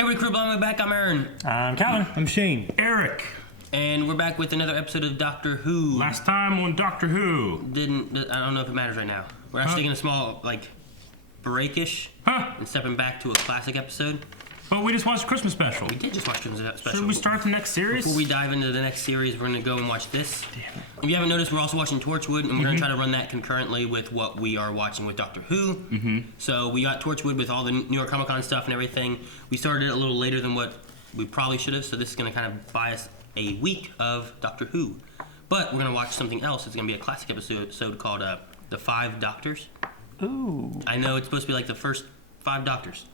Hey, we're crew, I'm back. I'm Aaron. I'm Calvin. I'm Shane. Eric. And we're back with another episode of Doctor Who. Last time on Doctor Who. I don't know if it matters right now. We're actually taking a small, breakish. And stepping back to a classic episode. But we just watched Christmas special. We did just watch Christmas special. Should we start the next series? Before we dive into the next series, we're going to go and watch this. Damn it. If you haven't noticed, we're also watching Torchwood, and we're going to try to run that concurrently with what we are watching with Doctor Who. Mm-hmm. So we got Torchwood with all the New York Comic Con stuff and everything. We started it a little later than what we probably should have, so this is going to kind of buy us a week of Doctor Who. But we're going to watch something else. It's going to be a classic episode called The Five Doctors. Ooh. I know it's supposed to be like the first 5 Doctors.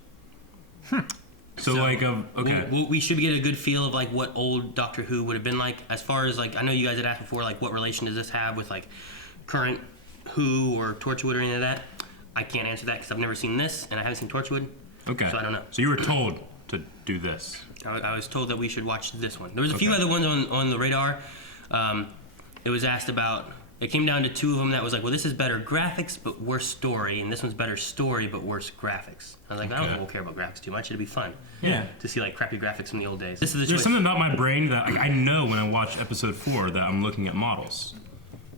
So okay. We should get a good feel of like what old Doctor Who would have been like. As far as I know you guys had asked before, what relation does this have with current Who or Torchwood or any of that? I can't answer that because I've never seen this and I haven't seen Torchwood. Okay. So I don't know. So you were told to do this. I was told that we should watch this one. There was a few other ones on the radar. It was asked about. It came down to 2 of them that was well, this is better graphics but worse story, and this one's better story but worse graphics. I was I don't think we'll care about graphics too much. It'd be fun. Yeah. To see crappy graphics from the old days. This is the There's choice. something about my brain that I know when I watch episode 4 that I'm looking at models.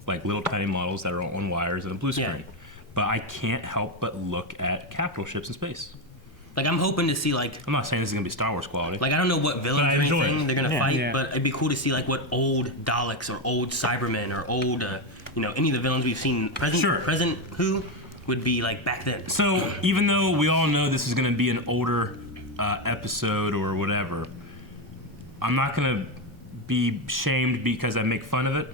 Little tiny models that are on wires and a blue screen. Yeah. But I can't help but look at capital ships in space. I'm hoping to see I'm not saying this is gonna be Star Wars quality. I don't know what villains or anything they're gonna fight, yeah. but it'd be cool to see what old Daleks or old Cybermen or old any of the villains we've seen present Who would be back then. So even though we all know this is gonna be an older episode or whatever, I'm not gonna be shamed because I make fun of it.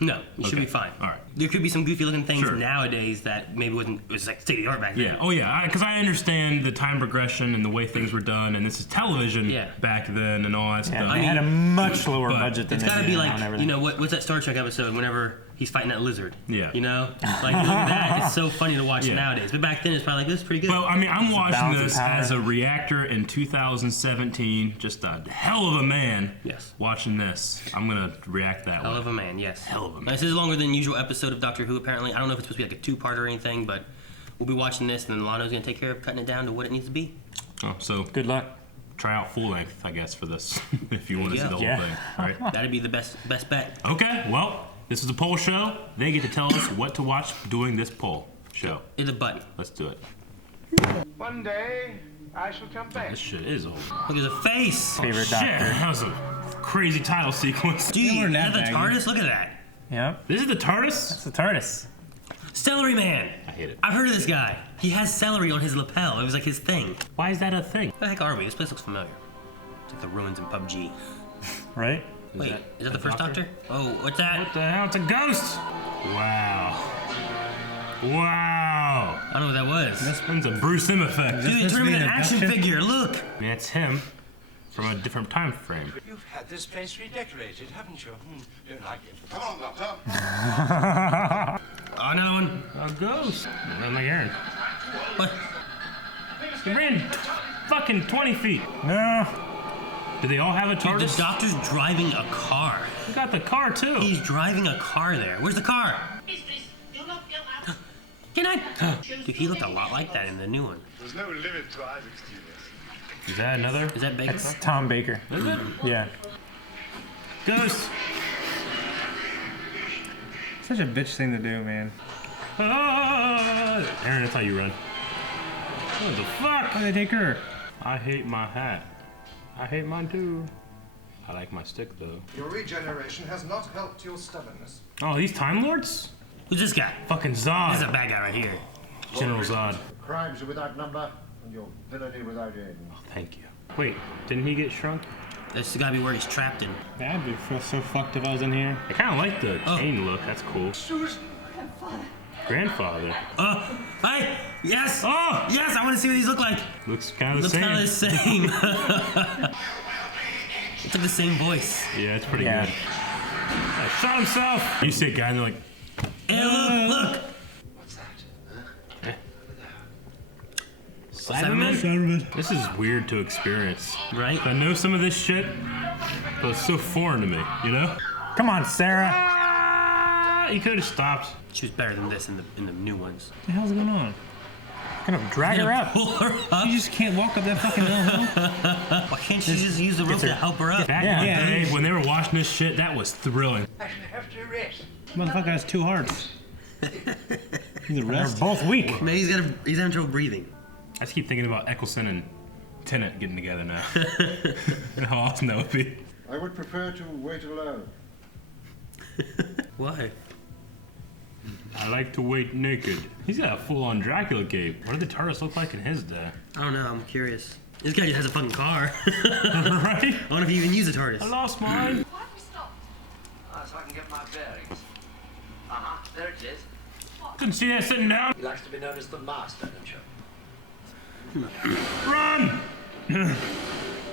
No, you should be fine. All right. There could be some goofy looking things nowadays that maybe it was state of the art back then. Yeah. Oh yeah. Because I understand the time progression and the way things were done, and this is television back then and all that stuff. They had a much lower budget than it's got to be what's that Star Trek episode whenever he's fighting that lizard? Yeah. You know, look at that. It's so funny to watch nowadays. But back then it's probably this is pretty good. Well, I mean, I'm watching this as a reactor in 2017. Just a hell of a man. Yes. Watching this, I'm gonna react that way. Hell of a man. Yes. Hell of a man. This is a longer than usual episode of Doctor Who. Apparently, I don't know if it's supposed to be a 2-part or anything, but we'll be watching this, and then Lano's gonna take care of cutting it down to what it needs to be. Oh, so good luck. Try out full length, I guess, for this if you want to see the whole thing. All right. That'd be the best bet. Okay. Well, this is a poll show. They get to tell us what to watch doing this poll show. Hit the button. Let's do it. One day, I shall come back. This shit is old. Look, there's a face. Favorite Shit, Doctor. that was a crazy title sequence. Dude, is that the baggy. TARDIS? Look at that. Yep. This is the TARDIS? It's the TARDIS. Celery Man. I hate it. I've heard of this guy. He has celery on his lapel. It was his thing. Why is that a thing? Where the heck are we? This place looks familiar. It's like the ruins in PUBG. Right? Wait, is that the first Doctor? Oh, what's that? What the hell? It's a ghost! Wow. Wow. I don't know what that was. That's a Bruce Sim effect. Dude, turn him into an action figure. Look. That's him from a different time frame. You've had this place redecorated, haven't you? Don't like it. Come on, Doctor. Oh, another one. A ghost. I'm like Aaron. What? He ran fucking 20 feet. No. Do they all have a Dude, TARDIS? the Doctor's driving a car. We got the car too. He's driving a car there. Where's the car? Can I? Dude, he looked a lot like that in the new one. There's no limit to Isaac's genius. Is that another? Is that Baker? That's Tom Baker. Is it? Yeah. Ghost. Such a bitch thing to do, man. Ah! Aaron, that's how you run. What the fuck? Why they take her? I hate my hat. I hate mine too. I like my stick though. Your regeneration has not helped your stubbornness. Oh, these Time Lords? Who's this guy? Fucking This is Zod. a bad guy right here. General Zod. Crimes are without number, and your villainy without end. Oh, thank you. Wait, didn't he get shrunk? This has got to be where he's trapped in. That'd be so fucked if I was in here. I kind of like the chain look. That's cool. Susan. Grandfather. Hey! Yes! Oh! Yes, I want to see what these look like. Looks kind of the Looks same. kind of the same. It's like the same voice. Yeah, it's pretty Yeah. good. Shot himself. You see a guy and they're like, Hey, look! What's that? Cyberman? This is weird to experience. Right? I know some of this shit, but it's so foreign to me, you know? Come on, Sarah. Ah, you could have stopped. She was better than this in the new ones. What the hell's going on? Gonna drag her up. Pull her up. You just can't walk up that fucking hill. Why can't she just use the rope to help her up? Back Yeah. in the day, when they were washing this shit, that was thrilling. I should have to rest. Motherfucker has 2 hearts. He's a They're rest. both weak. Man, he's having trouble breathing. I just keep thinking about Eccleston and Tennant getting together now. How awesome that would be. I would prefer to wait alone. Why? I like to wait naked. He's got a full-on Dracula cape. What did the TARDIS look like in his day? I don't know. I'm curious. This guy just has a fucking car. Right? I wonder if he even used a I TARDIS. lost mine. Why have we stopped? So I can get my bearings. Uh-huh, there it is. Couldn't see that sitting down. He likes to be known as the master, don't you? Run!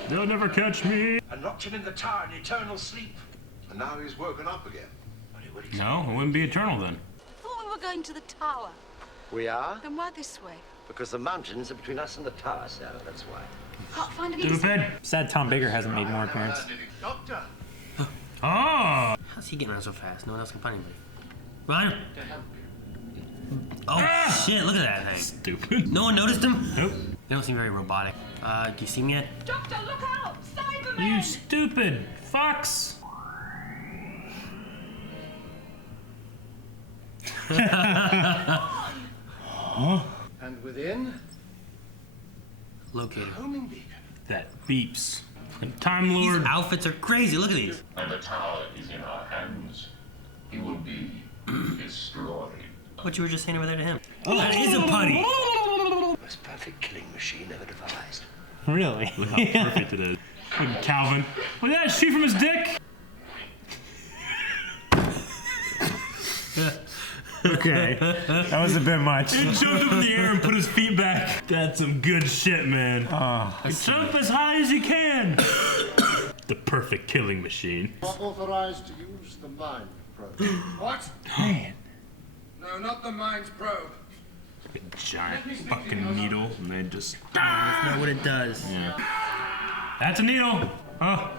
They'll never catch me. And locked him in the tower in eternal sleep. And now he's woken up again. What do you No, it wouldn't be eternal then. I thought we were going to the tower. We are? Then why this way? Because the mountains are between us and the tower, Sarah, that's why. Can't find an easy. Stupid. Sad Tom Baker hasn't made more appearance. Doctor! Oh! How's he getting around so fast? No one else can find anybody. Ryan! Oh shit, look at that thing. Stupid. No one noticed him? Nope. They don't seem very robotic. Do you see me yet? Doctor, look out! Cybermen! You stupid fox! And within? Located. Homing beacon. That beeps. And Time These Lord. outfits are crazy. Look at these. And the tower is in our hands. He will be destroyed. What you were just saying over there to him. Oh, that is a putty. Most perfect killing machine ever devised. Really? Look how perfect it is. Look at Calvin. Look at that, shoot from his dick! Okay. That was a bit much. He jumped up in the air and put his feet back. That's some good shit, man. Jump as high as you can. The perfect killing machine. Not authorized to use the mind probe. What? Man. No, not the mind's probe. A giant fucking needle, and they just. That's not what it does. That's a needle! Oh.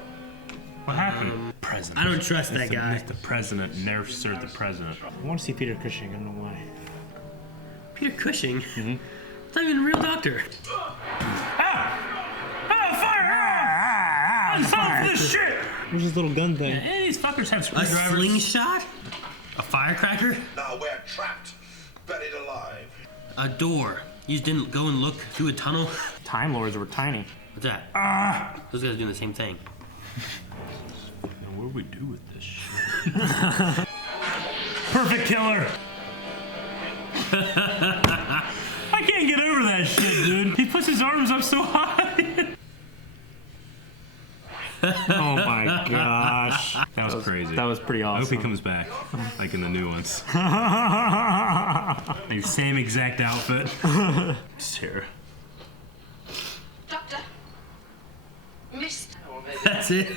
What happened? President. I don't trust that guy. Mr. President never served the president. I want to see Peter Cushing. I don't know why. Peter Cushing? It's not even a real doctor. I'm sorry for this shit! Where's this little gun thing? Hey, these fuckers have A screwdrivers. slingshot? A firecracker? Now we're trapped, buried alive. A door. You just didn't go and look through a tunnel? Time Lords were tiny. What's that? Those guys are doing the same thing. Now, what do we do with this shit? Perfect killer! I can't get over that shit, dude. He puts his arms up so high. Oh my gosh. That was crazy. That was pretty I hope he awesome. comes back, like in the new ones. Like same exact outfit. Sarah. Doctor. Missed. That's it.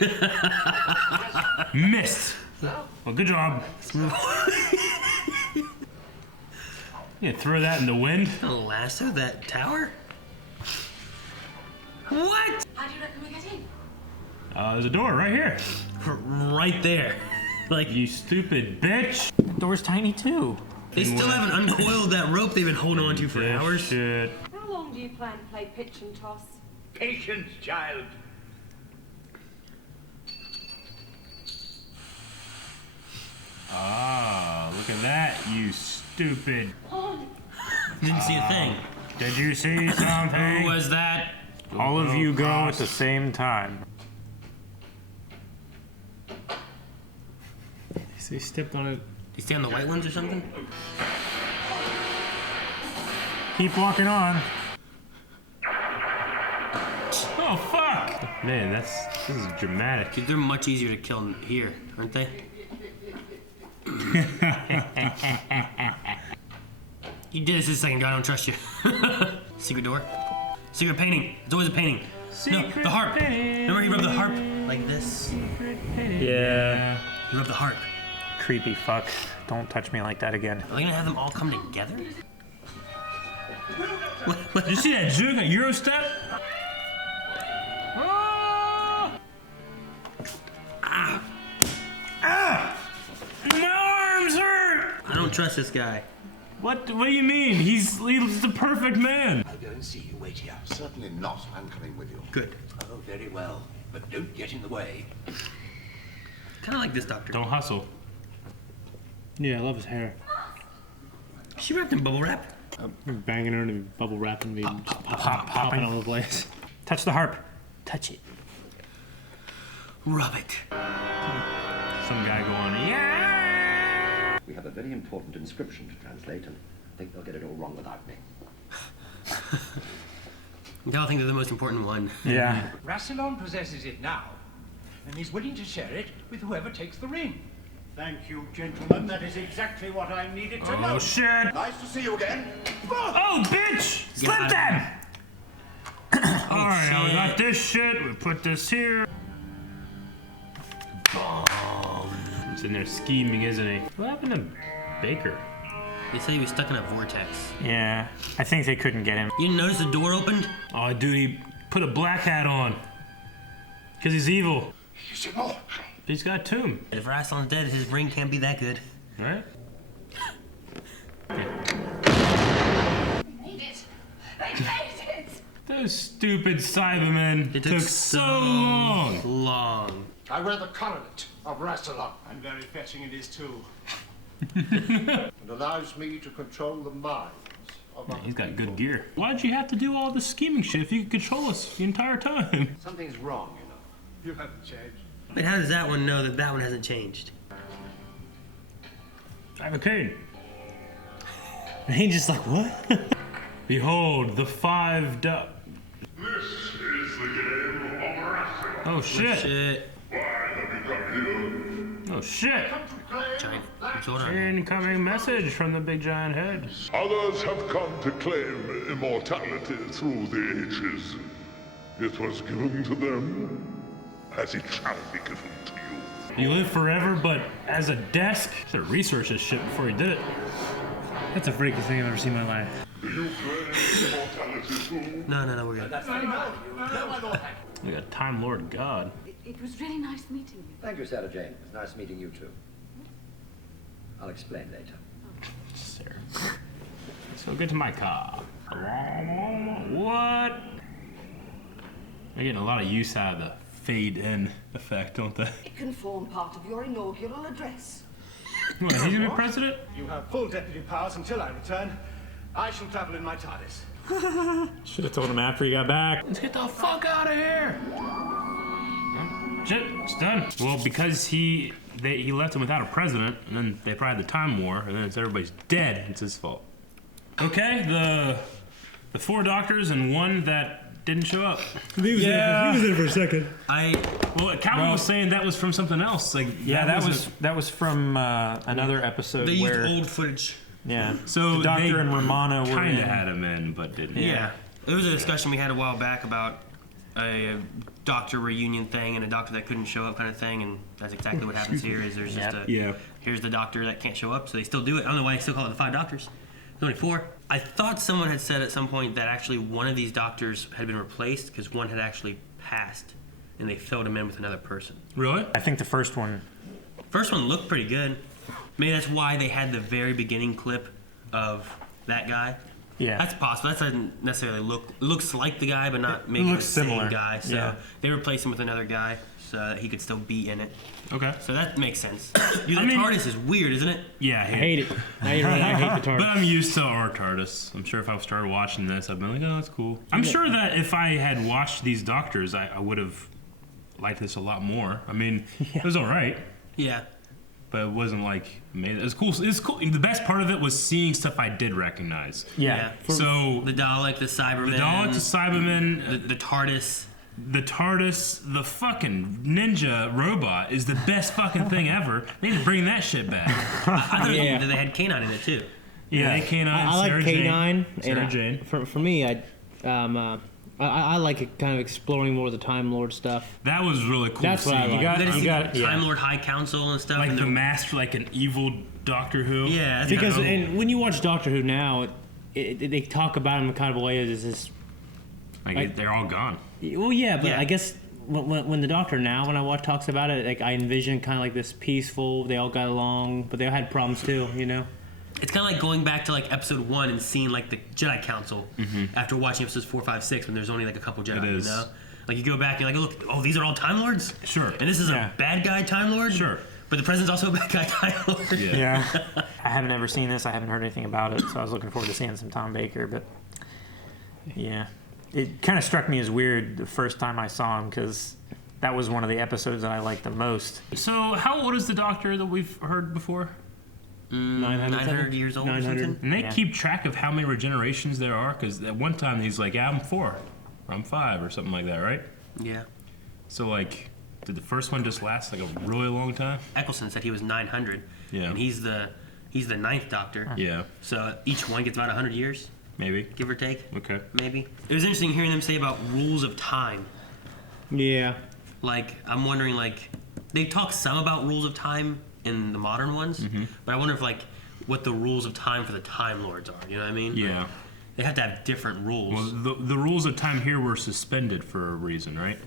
Missed. Well, good job. You throw that in the wind? Lasso that tower? What? How do you reckon we get in? There's a door right here. Right there. Like, You stupid bitch. The door's tiny too. they still haven't uncoiled that rope they've been holding on to for This hours. Shit. How long do you plan to play pitch and toss? Patience, child. Ah, look at that, you stupid. Didn't see a thing. Did you see something? Who was that? All of you go at the same time. So he stepped on it. You stay on the white ones or something? Keep walking on. Oh, fuck! Man, this is dramatic. Dude, they're much easier to kill than here, aren't they? You did this a second ago, I don't trust you. Secret door? Secret painting. It's always a painting. No, the harp. Remember he rubbed the harp like this? Yeah. He rubbed the harp. Creepy fuck. Don't touch me like that again. Are they gonna have them all come together? Did you see that juke, that Euro step? My arms hurt! I don't trust this guy. What do you mean? He's the perfect man. I'll go and see you. Wait here. Certainly not. I'm coming with you. Good. Oh, very well. But don't get in the way. Kind of like this doctor. Don't hustle. Yeah, I love his hair. She wrapped in bubble wrap. I'm banging her and bubble wrapping me, just popping all over the place. Touch the harp. Touch it. Rub it. Some guy going, yeah. We have a very important inscription to translate, and I think they'll get it all wrong without me. They all think they're the most important one. Yeah. Rassilon possesses it now, and he's willing to share it with whoever takes the ring. Thank you, gentlemen. That is exactly what I needed to know. Oh shit! Nice to see you again. Oh bitch! Slip out of that! Alright, now we shit. got this shit, we put this here. He's in there scheming, isn't he? What happened to Baker? They said he was stuck in a vortex. Yeah. I think they couldn't get him. You didn't notice the door opened? Oh dude, he put a black hat on. Cause he's evil. You see more? He's got a tomb, If Rassilon's dead, his ring can't be that good. right? They made it. They made it. Those stupid Cybermen It took so long. long. I wear the coronet of Rassilon. And very fetching it is, too. And allows me to control the minds of Yeah, other he's got people. good gear. Why'd you have to do all this scheming shit if you could control us the entire time? Something's wrong, you know. You haven't changed. But how does that one know that that one hasn't changed? I have a cane. And he just like, what? Behold, the 5 duck. This is the game of Rassilon. Oh shit. Shit. Why have you come here? Oh shit. Giant. What's going on? Incoming message from the big giant head. Others have come to claim immortality through the ages. It was given to them, as it shall be given to you. You live forever, but as a desk? Should have researched this shit before he did it. That's the freakiest thing I've ever seen in my life. Do you claim immortality too? No, we're good. We got Time Lord God. It was really nice meeting you. Thank you, Sarah Jane. It was nice meeting you too. I'll explain later. Sarah. Let's go get to my car. What? They're getting a lot of use out of the fade in effect, don't they? It can form part of your inaugural address. What, he's gonna be president? You have full deputy powers until I return. I shall travel in my TARDIS. Should have told him after he got back. Let's get the fuck out of here! Shit, it's done. Well, because he left him without a president, and then they probably had the Time War, and then it's everybody's dead. It's his fault. Okay, the 4 doctors and 1 that didn't show up. He was in for a second. Well, Calvin was saying that was from something else. Like Yeah, that was from another episode They where used old footage. yeah. So the doctor they and Romana were kind in. of had him in, but didn't. Yeah. It was a discussion we had a while back about a doctor reunion thing and a doctor that couldn't show up kind of thing, and that's exactly what happens here. Is there's just here's the doctor that can't show up, so they still do it. I don't know why they still call it the 5 doctors. There's only 4. I thought someone had said at some point that actually one of these doctors had been replaced because one had actually passed, and they filled him in with another person. Really? I think the first one. First one looked pretty good. Maybe that's why they had the very beginning clip of that guy. Yeah. That's possible. That doesn't necessarily looks like the guy, but not maybe looks the same similar. guy. So Yeah. they replaced him with another guy so that he could still be in it. Okay. So that makes sense. The I mean- TARDIS is weird, isn't it? Yeah, I hate it. I hate the TARDIS. But I'm used to our TARDIS. I'm sure if I started watching this, I'd be like, oh, that's cool. I'm sure that if I had watched these doctors, I would have liked this a lot more. I mean, it was all right, Yeah. but it wasn't like amazing. It was cool. It's cool. The best part of it was seeing stuff I did recognize. Yeah. So The Dalek, the Cyberman. the Dalek, the Cyberman, the TARDIS. the TARDIS, the fucking ninja robot is the best fucking thing ever. They need to bring that shit back. I thought Yeah. that they had K9 in it too. Yeah, they K9. I like Sarah K9. Jane. Sarah and Jane. For me, I like it kind of exploring more of the Time Lord stuff. That was really cool. That's what I seeing. like. They just You see got- yeah. Time Lord High Council and stuff. Like and the they're- master, like an evil Doctor Who. Yeah, that's Because kinda cool. and when you watch Doctor Who now, they talk about him in kind of a way as this. Like, they're all gone. Well, yeah, but Yeah. I guess when the Doctor now, when I watch talks about it, like I envision kind of like this peaceful. They all got along, but they all had problems too, you know. It's kind of like going back to like episode 1 and seeing like the Jedi Council after watching episodes 4, 5, 6 when there's only like a couple Jedi. It is. You know, like you go back and like look, oh, these are all Time Lords. Sure. And this is a bad guy Time Lord. Sure. But the president's also a bad guy Time Lord. Yeah. I haven't ever seen this. I haven't heard anything about it, so I was looking forward to seeing some Tom Baker. But yeah, it kind of struck me as weird the first time I saw him because that was one of the episodes that I liked the most. So how old is the Doctor that we've heard before? 900 years old 900. or something. And they keep track of how many regenerations there are? Because at one time he's like, yeah, I'm 4. Or I'm 5 or something like that, right? Yeah. So like, did the first one just last like a really long time? Eccleston said he was 900. Yeah. And he's the 9th Doctor. Yeah. So each one gets about 100 years, Maybe. give or take. Okay. Maybe. It was interesting hearing them say about rules of time. Yeah. Like, I'm wondering, like, they talk some about rules of time in the modern ones, but I wonder if, like, what the rules of time for the Time Lords are. You know what I mean? Yeah. Like, they have to have different rules. Well, the rules of time here were suspended for a reason, right?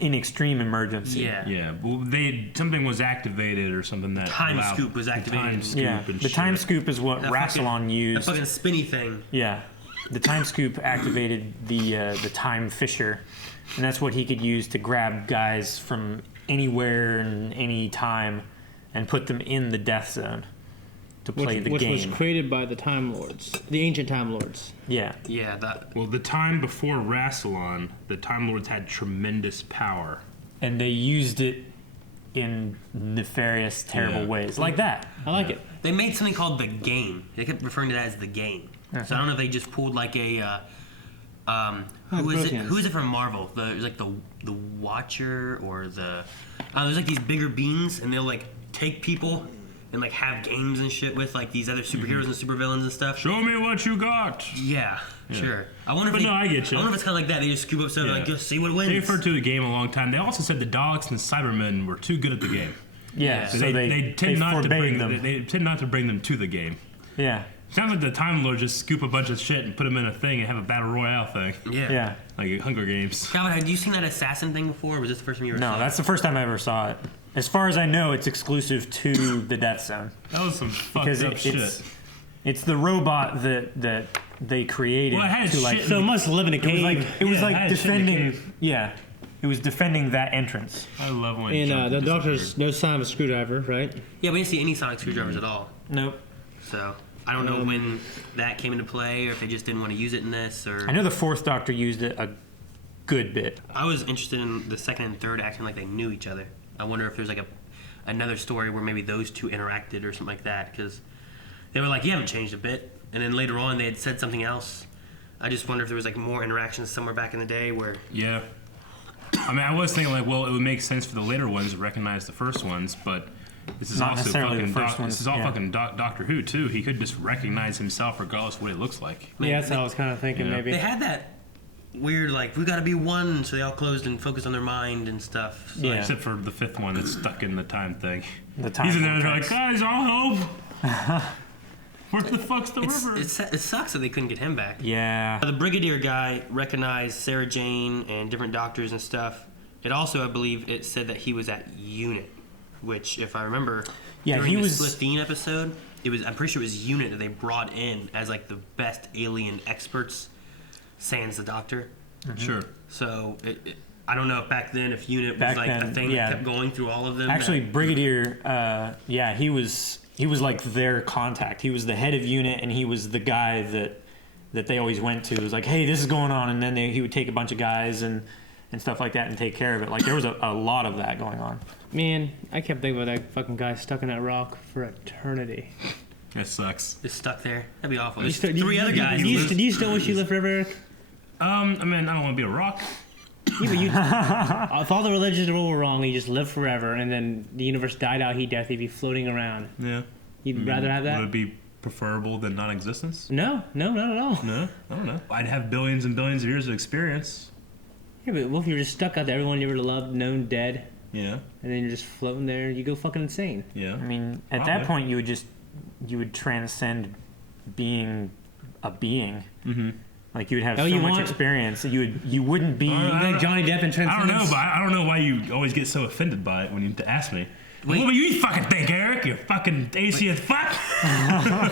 In extreme emergency. Yeah. Yeah. Well, something was activated or something that Time allowed- scoop was the activated. Time scoop Yeah. and The time shit. scoop is what That Rassilon That used. fucking spinny thing. Yeah, the time scoop activated the time fisher, and that's what he could use to grab guys from anywhere and any time, and put them in the death zone to play the Which game. was created by the Time Lords, the ancient Time Lords. Yeah, Yeah, that. Well, the time before Rassilon, the Time Lords had tremendous power. and they used it in nefarious, terrible Yeah. ways, like that. I like it. They made something called the Game. They kept referring to that as the Game. So I don't know if they just pulled like a. Who is it? Proteans. Who is it from Marvel? It was like the Watcher or the. There's like these bigger beings, and they'll like take people and like have games and shit with like these other superheroes and supervillains and stuff. Show me what you got. Yeah, sure. I wonder if But they, no, I get you. I wonder if it's kind of like that. They just scoop up stuff and like just see what wins. They referred to the game a long time. They also said the Daleks and Cybermen were too good at the game. Yeah, so they tend not to forbade bring them. They tend not to bring them to the game. Yeah, Sounds like the Time Lords just scoop a bunch of shit and put them in a thing and have a battle royale thing, Yeah. yeah. like Hunger Games. Calvin, had you seen that assassin thing before? Or was this the first time you ever saw No, it? that's the first time I ever saw it. As far as I know, it's exclusive to the Death Zone. That was some fucked Because up shit. it's the robot that they created Well, it had to like. shit So it must live in a It was cave. like it was Yeah, like it had shit in the defending. cave. Yeah, it was defending that entrance. I love when And Junkie the disappeared. Doctor's no sign of a screwdriver, right? Yeah, we didn't see any sonic screwdrivers at all. Nope. So I don't know when that came into play, or if they just didn't want to use it in this, or I know the Fourth Doctor used it a good bit. I was interested in the second and third acting like they knew each other. I wonder if there's like another story where maybe those two interacted or something like that, because they were like, "You haven't changed a bit," and then later on they had said something else. I just wonder if there was like more interactions somewhere back in the day where. Yeah. I mean, I was thinking like, well, it would make sense for the later ones to recognize the first ones, but this is Not also necessarily the fucking first ones, this is all yeah. fucking Doctor Who too. He could just recognize himself regardless of what it looks like. Yeah, that's what I was kind of thinking, Yeah. maybe. They had that weird like we got to be one, so they all closed and focused on their mind and stuff. So, Yeah. Except for the fifth one that's stuck in the time thing. The time He's in there they're like, vortex. guys, I'll help. Where the fuck's the river? It sucks that they couldn't get him back. Yeah. The Brigadier guy recognized Sarah Jane and different doctors and stuff. It also, I believe, it said that he was at UNIT, which, if I remember, Yeah, during he the was- Slitheen episode, it was. I'm pretty sure it was UNIT that they brought in as like the best alien experts, sans the Doctor. Sure. So I don't know if back then if UNIT Back was like a then, thing yeah. that kept going through all of them. Actually, Brigadier, yeah, he was like their contact. He was the head of unit, and he was the guy that they always went to. It was like, hey, this is going on, and then he would take a bunch of guys and stuff like that and take care of it. Like there was a lot of that going on. Man, I kept thinking about that fucking guy stuck in that rock for eternity. That sucks. just stuck there. That'd be awful. You There's still- three other guys. Do you still wish you lived forever, Eric? I mean, I don't want to be a rock. Yeah, but if all the religions were wrong, and you just live forever, and then the universe died out, he'd be floating around. Yeah. You'd rather have that? Would it be preferable than non-existence? No, not at all. No, I don't know. I'd have billions and billions of years of experience. Yeah, but what if you're just stuck out there, everyone you ever loved, known, dead, Yeah, and then you're just floating there? You go fucking insane. yeah. I mean, at Probably. that point, you would transcend being a being. Mm-hmm. Like you would have Oh, so you much want- experience. You wouldn't be. I Like Johnny Depp in I don't know, Transcendence. but I don't know why you always get so offended by it when you ask me. Wait. What do you fucking think, Eric? You fucking atheist fuck.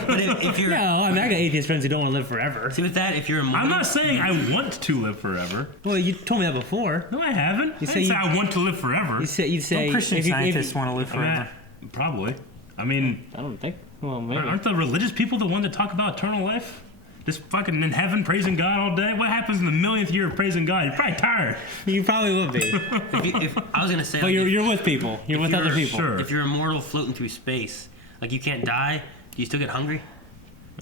But if you're No, I mean, I got atheist friends who don't want to live forever. see with that, if you're immortal, I'm not saying I want to live forever. Well, you told me that before. No, I haven't. I say didn't say you- I want to live forever. You say Don't Christian if you- scientists want to live I mean, forever? probably. I mean, I don't think. Well, maybe. aren't the religious people the ones that talk about eternal life? Just fucking in heaven praising God all day? What happens in the millionth year of praising God? You're probably tired. You probably would be. if I was gonna say, But like, you're with people. You're with other people. Sure. if you're immortal floating through space, like you can't die, do you still get hungry?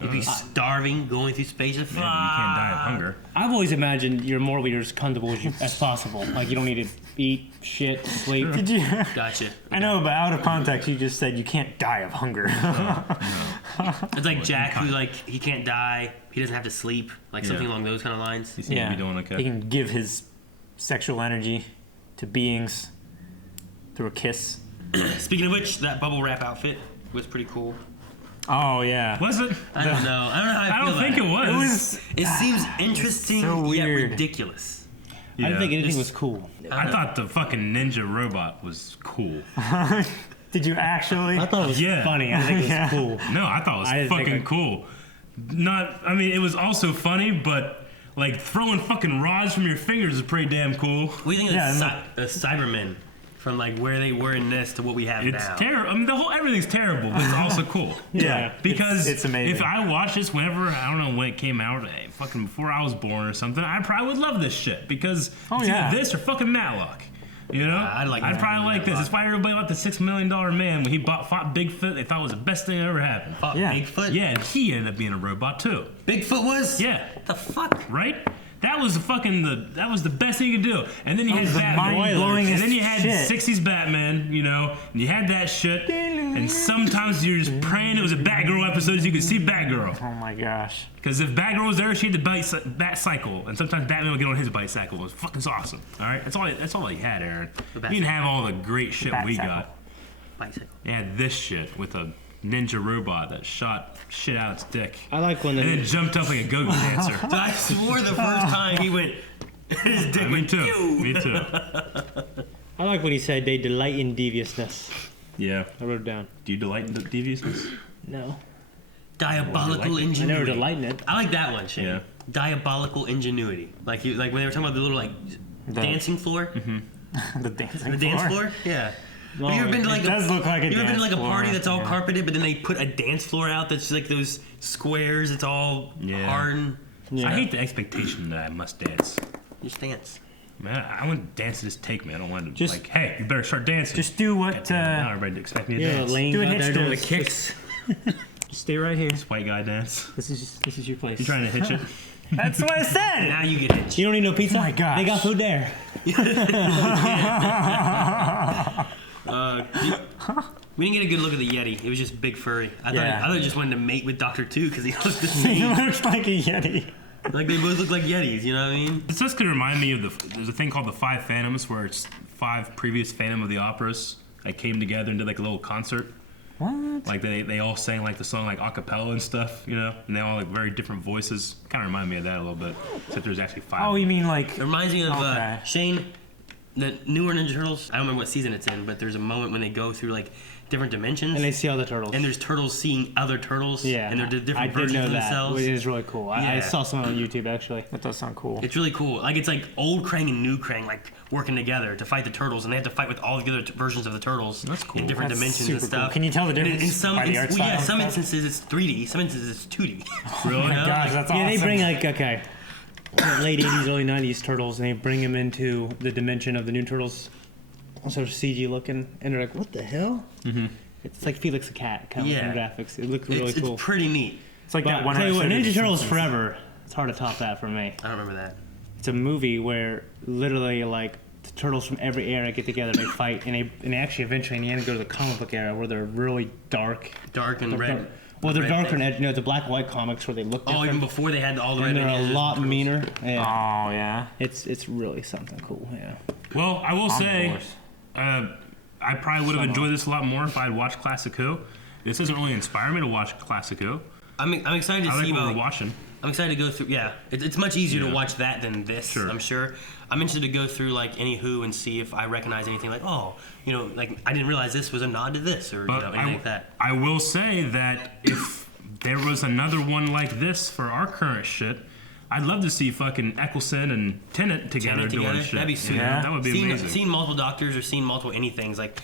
You'd be starving, going through space. Yeah, but you can't die of hunger. I've always imagined your immortal you're as comfortable as possible. Like you don't need to eat, shit, sleep. Did you? Gotcha. I know, but out of context, you just said you can't die of hunger. It's like Jack, who like he can't die, he doesn't have to sleep, like something along those kind of lines. You seem to be doing okay. He can give his sexual energy to beings through a kiss. Speaking of which, that bubble wrap outfit was pretty cool. Oh yeah. Was it? I don't know. I don't know how I I feel don't think about it was. It seems interesting so yet weird. ridiculous. I didn't think anything was cool. I thought the fucking ninja robot was cool. Did you actually? I thought it was Yeah. funny. I think it was Yeah. cool. No, I thought I it was didn't think fucking I- cool. I mean, it was also funny, but like throwing fucking rods from your fingers is pretty damn cool. What do you think Yeah, of the Cybermen from like where they were in this to what we have It's now? terrible. I mean, everything's terrible, but it's also cool. Yeah. Because it's amazing. if I watched this whenever, I don't know when it came out, fucking before I was born or something, I probably would love this shit because it's yeah. either this or fucking Matlock. You know? I'd probably like this. That's why everybody liked the $6 million man when he fought Bigfoot. They thought it was the best thing that ever happened. Fought Yeah. Bigfoot? Yeah, and he ended up being a robot too. Bigfoot was? Yeah. The fuck? Right? That was that was the best thing you could do. And then you had was the Batman. mind-blowingest And then you had shit. 60s Batman, you know, and you had that shit. And sometimes you're just praying it was a Batgirl episode so you could see Batgirl. Oh my gosh. Because if Batgirl was there, she had the bat cycle, and sometimes Batman would get on his bicycle. It was fucking awesome. All right, that's all you had, Aaron. You didn't have all the great shit we Bat-cycle. got. Bicycle. You had this shit with a ninja robot that shot shit out its dick, I like when and then they. jumped up like a go-go dancer. So I swore the first time he went, his dick Me went, too. "Phew." Me too. I like when he said they delight in deviousness. Yeah. I wrote it down. Do you delight in deviousness? No, Diabolical Well, you like ingenuity. I never delight in it. I like that one, Shane. Yeah. Diabolical ingenuity. Like when they were talking about the little like dancing floor. The dancing The dance floor. floor? Yeah. Have you ever been to like It does look like a you ever been to like a dance party floor, that's all yeah. carpeted, but then they put a dance floor out that's just like those squares. It's all Yeah. hard and I hate the expectation that I must dance. just dance. Man, I want to dance to just take me. I don't want to Just- like, hey, you better start dancing. Just do what. Goddamn, now everybody expect me to Yeah, dance. Lane Do what out Hitch there doing the does. kicks. Stay right here. White guy dance. This is your place. You trying to hitch it? That's what I said. Now you get it. You don't need no pizza. Oh my gosh. They got food there. We didn't get a good look at the Yeti. It was just big furry. I Yeah. thought he just wanted to mate with Doctor Two because he looked the He same. looks like a yeti. Like they both look like Yetis. You know what I mean? This just could remind me of there's a thing called the Five Phantoms where it's 5 previous Phantom of the Operas that came together and did like a little concert. What? Like they all sang like the song like a cappella and stuff, you know, and they all like very different voices. Kind of remind me of that a little bit. Except there's actually 5. Oh, you mean like? It reminds me of Okay. Shane, the newer Ninja Turtles. I don't remember what season it's in, but there's a moment when they go through like different dimensions, And they see all the turtles. and there's turtles seeing other turtles. yeah, and they're I different did versions know of that. themselves. It is really cool. I Yeah. saw some on YouTube actually. That does sound cool. It's really cool. Like it's like old Krang and new Krang like working together to fight the turtles, and they have to fight with all the other versions of the turtles That's cool. in different That's dimensions and super cool. stuff. Can you tell the And difference in some, by the art well, yeah, style some and stuff? instances it's 3D, some instances it's 2D. Really? You know? Gosh, that's Yeah, awesome. they bring like late 80s, early 90s turtles, and they bring them into the dimension of the new turtles. So CG looking, and they're like, "What the hell?" Mm-hmm. It's like Felix the Cat kind of Yeah. looking graphics. It looked really It's cool. pretty neat. It's like But that one. tell you what, episode of Ninja The Turtles Simpsons. Forever. It's hard to top that for me. I don't remember that. It's a movie where literally like the turtles from every era get together, they fight, and they actually eventually in the end go to the comic book era where they're really dark. Dark and red. Well, they're red darker thing. and edgy. No, the black and white comics where they look Oh, different. even before they had all the red and they're a edges. lot meaner. Yeah. Oh yeah. It's really something cool. Yeah. Well, I will say, Omnivores. I probably would have enjoyed this a lot more if I had watched Classic Who. This doesn't really inspire me to watch Classic Who. I'm excited to I like see what we're about watching. I'm excited to go through. Yeah, it's much easier Yeah. to watch that than this. Sure. I'm sure. I'm interested to go through like any Who and see if I recognize anything. Like, oh, you know, like I didn't realize this was a nod to this, or But anything like that. I will say that if there was another one like this for our current shit, I'd love to see fucking Eccleston and Tennant together doing shit. That'd be sweet. You know? That would be amazing. Seeing multiple Doctors or seeing multiple anythings like.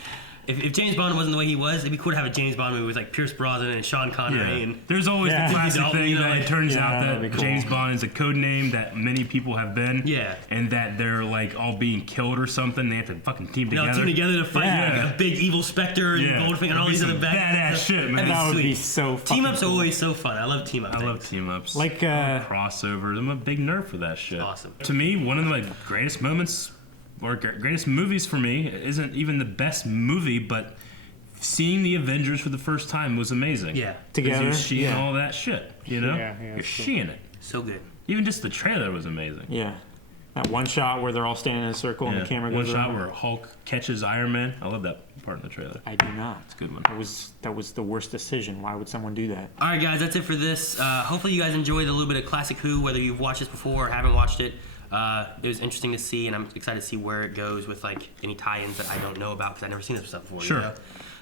If James Bond wasn't the way he was, it'd be cool to have a James Bond movie with like Pierce Brosnan and Sean Connery. Yeah. And There's always Yeah. the classic Dalton, thing you know, that like- it turns Yeah, out that'd that be cool. James Bond is a code name that many people have been. Yeah. And that they're like all being killed or something. They have to fucking team you know, together. team together to fight Yeah. like a big evil Spectre and Yeah. Goldfinger and all That'd be these other some bad badass shit, man. That would sweet. be so fucking Team ups are cool. always so fun. I love team ups. I love team ups. Like, crossovers. I'm a big nerd for that shit. Awesome. To me, one of the greatest moments or greatest movies for me isn't even the best movie, but seeing the Avengers for the first time was amazing. Yeah. 'Cause Together, you're seeing yeah. all that shit, you know? Yeah, you're it's cool. seeing it. So good. Even just the trailer was amazing. Yeah. That one shot where they're all standing in a circle and the camera one goes shot around. where Hulk catches Iron Man. I love that part in the trailer. I do not. It's a good one. That was the worst decision. Why would someone do that? All right, guys, that's it for this. Hopefully, you guys enjoyed a little bit of classic Who, whether you've watched this before or haven't watched it. It was interesting to see, and I'm excited to see where it goes with like any tie-ins that I don't know about because I've never seen this stuff before. Sure. You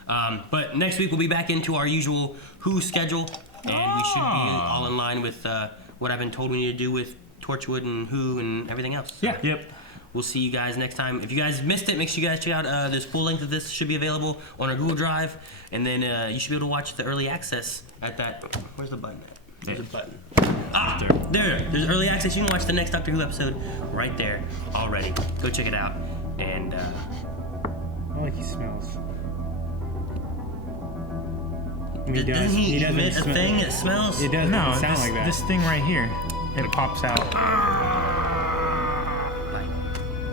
know? But next week we'll be back into our usual Who schedule, and we should be all in line with what I've been told we need to do with Torchwood and Who and everything else. So Yeah. Yep. we'll see you guys next time. If you guys missed it, make sure you guys check out this full length of this should be available on our Google Drive, and then you should be able to watch the early access at that. Where's the button at? There's a button. Ah, there. There's early access. You can watch the next Doctor Who episode right there already. Go check it out. And I like he smells. doesn't he doesn't emit a smell- thing that smells? It doesn't No, sound like that. this thing right here, it pops out.